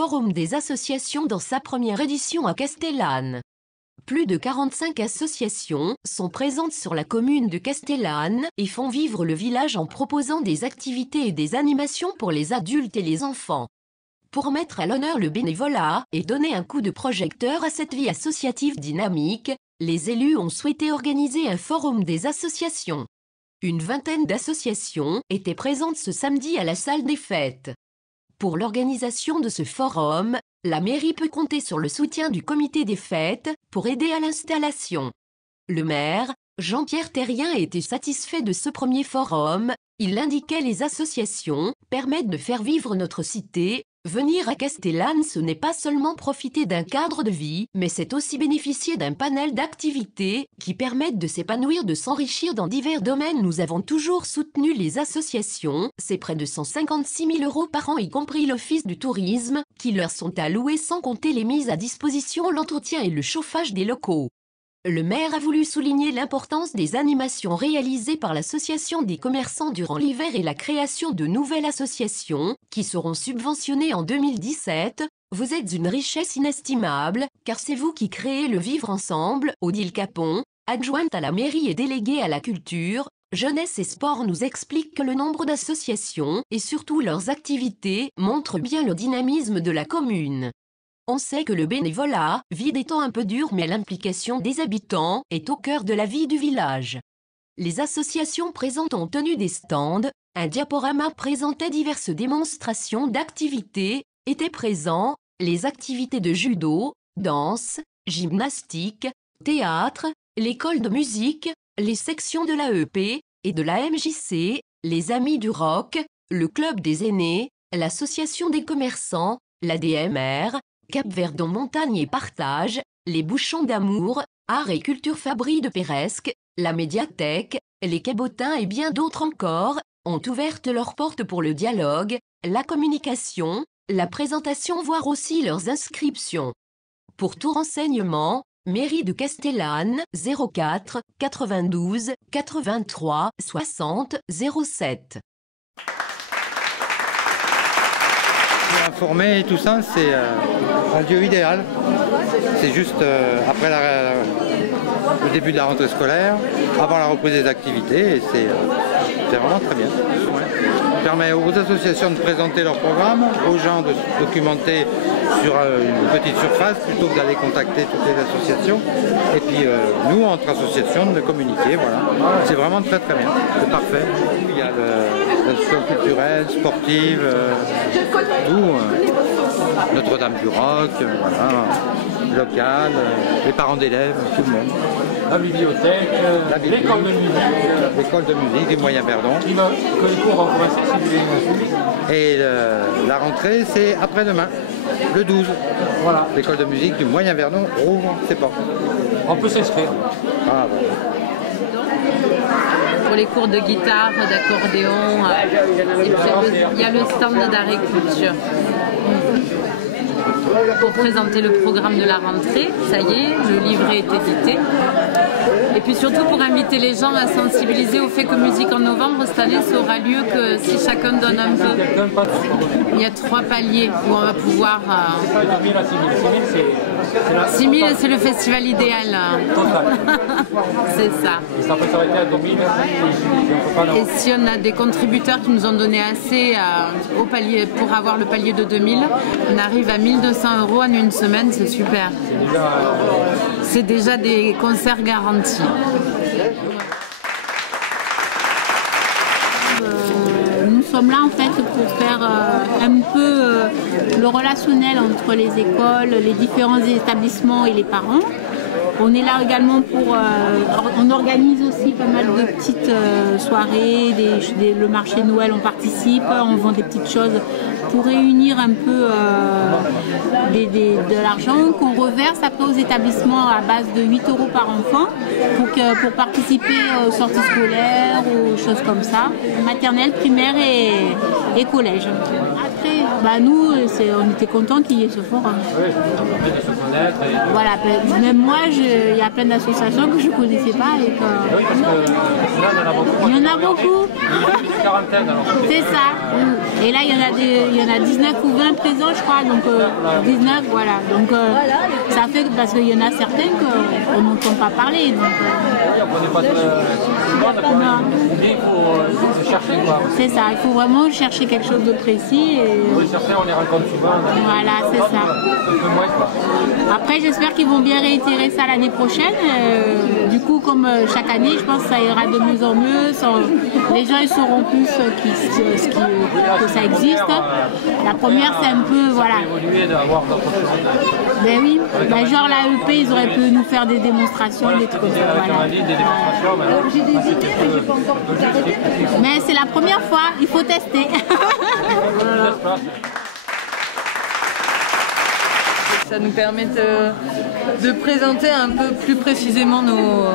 Forum des associations dans sa première édition à Castellane. Plus de 45 associations sont présentes sur la commune de Castellane et font vivre le village en proposant des activités et des animations pour les adultes et les enfants. Pour mettre à l'honneur le bénévolat et donner un coup de projecteur à cette vie associative dynamique, les élus ont souhaité organiser un forum des associations. Une vingtaine d'associations étaient présentes ce samedi à la salle des fêtes. Pour l'organisation de ce forum, la mairie peut compter sur le soutien du comité des fêtes pour aider à l'installation. Le maire, Jean-Pierre Terrien, était satisfait de ce premier forum. Il indiquait: les associations permettent de faire vivre notre cité. Venir à Castellane, ce n'est pas seulement profiter d'un cadre de vie, mais c'est aussi bénéficier d'un panel d'activités qui permettent de s'épanouir, de s'enrichir dans divers domaines. Nous avons toujours soutenu les associations, c'est près de 156 000 € par an, y compris l'Office du tourisme, qui leur sont alloués, sans compter les mises à disposition, l'entretien et le chauffage des locaux. Le maire a voulu souligner l'importance des animations réalisées par l'association des commerçants durant l'hiver et la création de nouvelles associations qui seront subventionnées en 2017. Vous êtes une richesse inestimable, car c'est vous qui créez le vivre ensemble. Odile Capon, adjointe à la mairie et déléguée à la culture, jeunesse et sport, nous explique que le nombre d'associations et surtout leurs activités montrent bien le dynamisme de la commune. On sait que le bénévolat, vide étant un peu dur, mais l'implication des habitants est au cœur de la vie du village. Les associations présentes ont tenu des stands, un diaporama présentait diverses démonstrations d'activités, étaient présents, les activités de judo, danse, gymnastique, théâtre, l'école de musique, les sections de l'AEP et de la MJC, les Amis du Rock, le Club des aînés, l'association des commerçants, l'ADMR, Cap-Verdon Montagne et Partage, les Bouchons d'Amour, Art et Culture Fabry de Péresque, la médiathèque, les Cabotins et bien d'autres encore, ont ouvert leurs portes pour le dialogue, la communication, la présentation, voire aussi leurs inscriptions. Pour tout renseignement, mairie de Castellane, 04 92 83 60 07. Informer et tout ça, c'est un lieu idéal. C'est juste après le début de la rentrée scolaire, avant la reprise des activités, et c'est vraiment très bien. Ça permet aux associations de présenter leur programme, aux gens de se documenter sur une petite surface plutôt que d'aller contacter toutes les associations. Et puis nous, entre associations, de communiquer, voilà. C'est vraiment très très bien, c'est parfait. Il y a l'association culturelle, sportive, tout, Notre-Dame du Rock, voilà, local, les parents d'élèves, tout le monde. La bibliothèque, l'école de musique. L'école de musique du Moyen-Verdon. Que les cours vont commencer si vous voulez. Et la rentrée, c'est après-demain, le 12. Voilà. L'école de musique du Moyen-Verdon rouvre ses portes. On peut s'inscrire. Ah, bon. Pour les cours de guitare, d'accordéon, et puis il y a le stand d'agriculture. Pour présenter le programme de la rentrée, ça y est, le livret est édité. Et puis surtout pour inviter les gens à sensibiliser au fait que Musique en novembre, cette année, ça aura lieu que si chacun donne un peu. Il y a 3 paliers où on va pouvoir... 6 000, c'est le festival idéal. C'est ça. Et si on a des contributeurs qui nous ont donné assez au palier, pour avoir le palier de 2000, on arrive à 1 200 € en une semaine, c'est super. C'est déjà des concerts garantis. Nous sommes là en fait pour faire un peu le relationnel entre les écoles, les différents établissements et les parents. On est là également pour... on organise aussi pas mal de petites soirées, le marché de Noël, on participe, on vend des petites choses pour réunir un peu de l'argent qu'on reverse après aux établissements à base de 8 € par enfant pour participer aux sorties scolaires, aux choses comme ça, maternelle, primaire et collège. Après, nous, on était contents qu'il y ait ce forum. Oui, ça permet de se connaître. Voilà, même moi, il y a plein d'associations que je ne connaissais pas. Et que... Oui, parce que là, il y en a beaucoup. Il y en a beaucoup. Il y a une quarantaine. C'est ça. Et là, il y en a 19 ou 20 présents, je crois. Donc 19, voilà. Donc ça fait parce qu'il y en a certains qu'on n'entend pas parler. Donc, on n'est pas de il faut se chercher quoi. C'est ça, il faut vraiment chercher quelque chose de précis. Et... Oui, certains on les rencontre souvent. Voilà, c'est ça. Un peu moins quoi. Après, j'espère qu'ils vont bien réitérer ça l'année prochaine. Du coup, comme chaque année, je pense que ça ira de mieux en mieux. Les gens ils sauront plus que ça existe. La première, c'est un peu, voilà. Évoluer, d'avoir d'autres choses. Ben oui, genre l'AEP, ils auraient pu nous faire des démonstrations, des trucs comme ça. Voilà. Des démonstrations, j'ai des idées, mais je n'ai pas encore tout arrêté. Mais c'est la première fois, il faut tester. Ça nous permet de présenter un peu plus précisément nos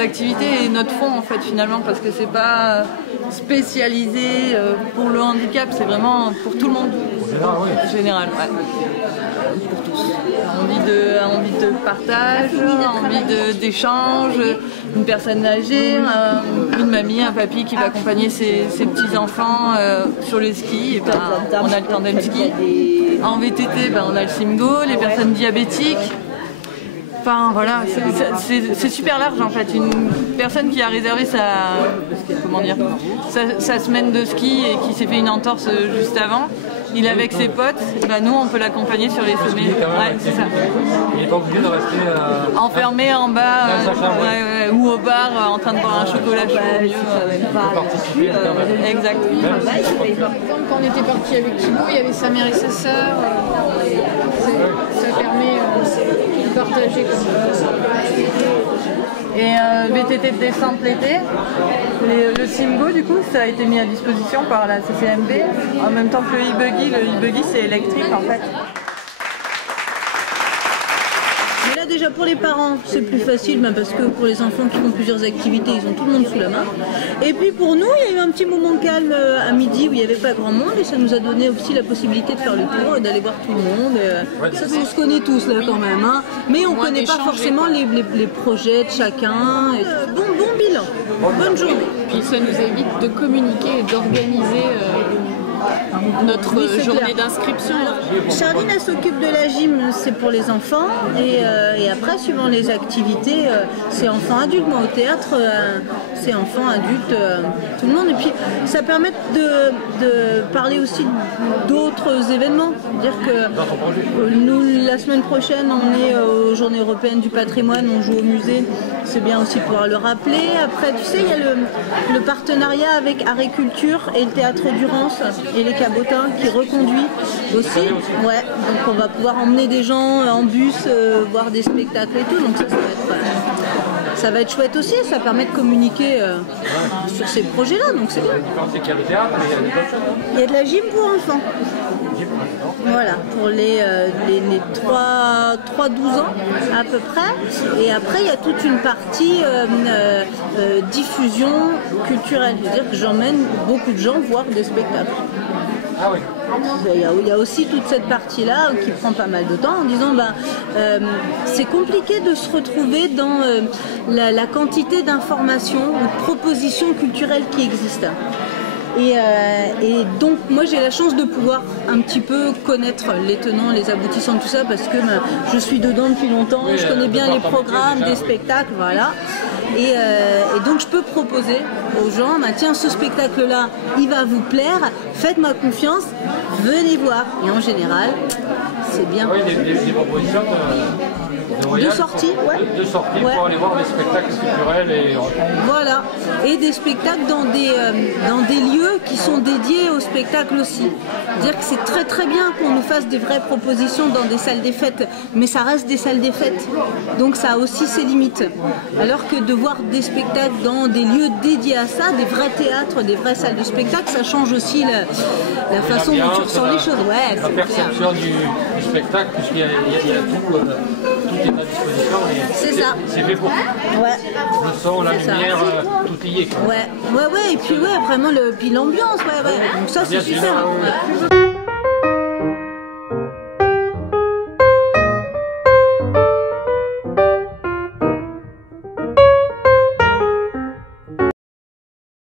activités et notre fonds en fait finalement, parce que c'est pas spécialisé pour le handicap, c'est vraiment pour tout le monde. En général, pour tous. Envie de partage, envie d'échange, une personne âgée, une mamie, un papy qui va accompagner ses petits-enfants sur les skis, et on a le tandem ski. En VTT, on a le Simgo, les personnes diabétiques. Enfin voilà, c'est super large en fait. Une personne qui a réservé sa semaine de ski et qui s'est fait une entorse juste avant, il est avec ses potes, nous on peut l'accompagner sur les sommets. Ouais, c'est ça. Il n'est pas obligé de rester enfermé en bas ou au bar en train de boire un chocolat chaud. Exact. Quand on était parti avec Thibaut, il y avait sa mère et sa sœur. Ça permet de partager comme ça. Et VTT de descente l'été, le Simgo du coup ça a été mis à disposition par la CCMB en même temps que le e-buggy. Le e-buggy c'est électrique en fait. Mais là déjà pour les parents c'est plus facile, même parce que pour les enfants qui font plusieurs activités ils ont tout le monde sous la main. Et puis pour nous il y a eu un petit moment de calme à midi où il n'y avait pas grand monde et ça nous a donné aussi la possibilité de faire le tour et d'aller voir tout le monde. Ça on se connaît tous là quand même, hein. Mais on ne connaît pas forcément les projets de chacun. Bon bilan, bonne journée. Puis ça nous évite de communiquer et d'organiser notre journée d'inscription. Charline elle s'occupe de la gym, c'est pour les enfants et après suivant les activités c'est enfants adultes. Moi au théâtre c'est enfants adultes, tout le monde, et puis ça permet de parler aussi d'autres événements, dire que nous la semaine prochaine on est aux Journées européennes du patrimoine, on joue au musée, c'est bien aussi pouvoir le rappeler. Après tu sais il y a le partenariat avec Agriculture et le Théâtre Durance et les Cabotins qui reconduit aussi. Ouais, donc on va pouvoir emmener des gens en bus, voir des spectacles et tout, donc ça va être chouette aussi, ça permet de communiquer sur ces projets-là, donc c'est bien. Il y a de la gym pour enfants. Voilà, pour les 3-12 ans à peu près. Et après, il y a toute une partie diffusion culturelle. C'est-à-dire que j'emmène beaucoup de gens voir des spectacles. Ah oui. Il y a aussi toute cette partie-là qui prend pas mal de temps en disant c'est compliqué de se retrouver dans la quantité d'informations ou de propositions culturelles qui existent. Et donc moi j'ai la chance de pouvoir un petit peu connaître les tenants, les aboutissants de tout ça parce que je suis dedans depuis longtemps, je connais bien les programmes, des spectacles, voilà. Et donc je peux proposer aux gens, tiens ce spectacle là il va vous plaire, faites-moi confiance, venez voir. Et en général c'est bien. Oui, des propositions de sortie, de sortie pour aller voir des spectacles culturels et voilà, et des spectacles dans des lieux qui sont dédiés au spectacle aussi. Dire que c'est très très bien qu'on nous fasse des vraies propositions dans des salles des fêtes, mais ça reste des salles des fêtes, donc ça a aussi ses limites. Alors que de voir des spectacles dans des lieux dédiés à ça, des vrais théâtres, des vraies salles de spectacle, ça change aussi la façon dont tu ressens les choses. Ouais, la perception du spectacle, puisqu'il y a tout est à disposition. C'est ça. C'est fait pour ouais. le son, la lumière, tout y est. Quoi. Ouais, et puis vraiment puis l'ambiance, ouais. Donc ça c'est Bien super. sûr, Ouais.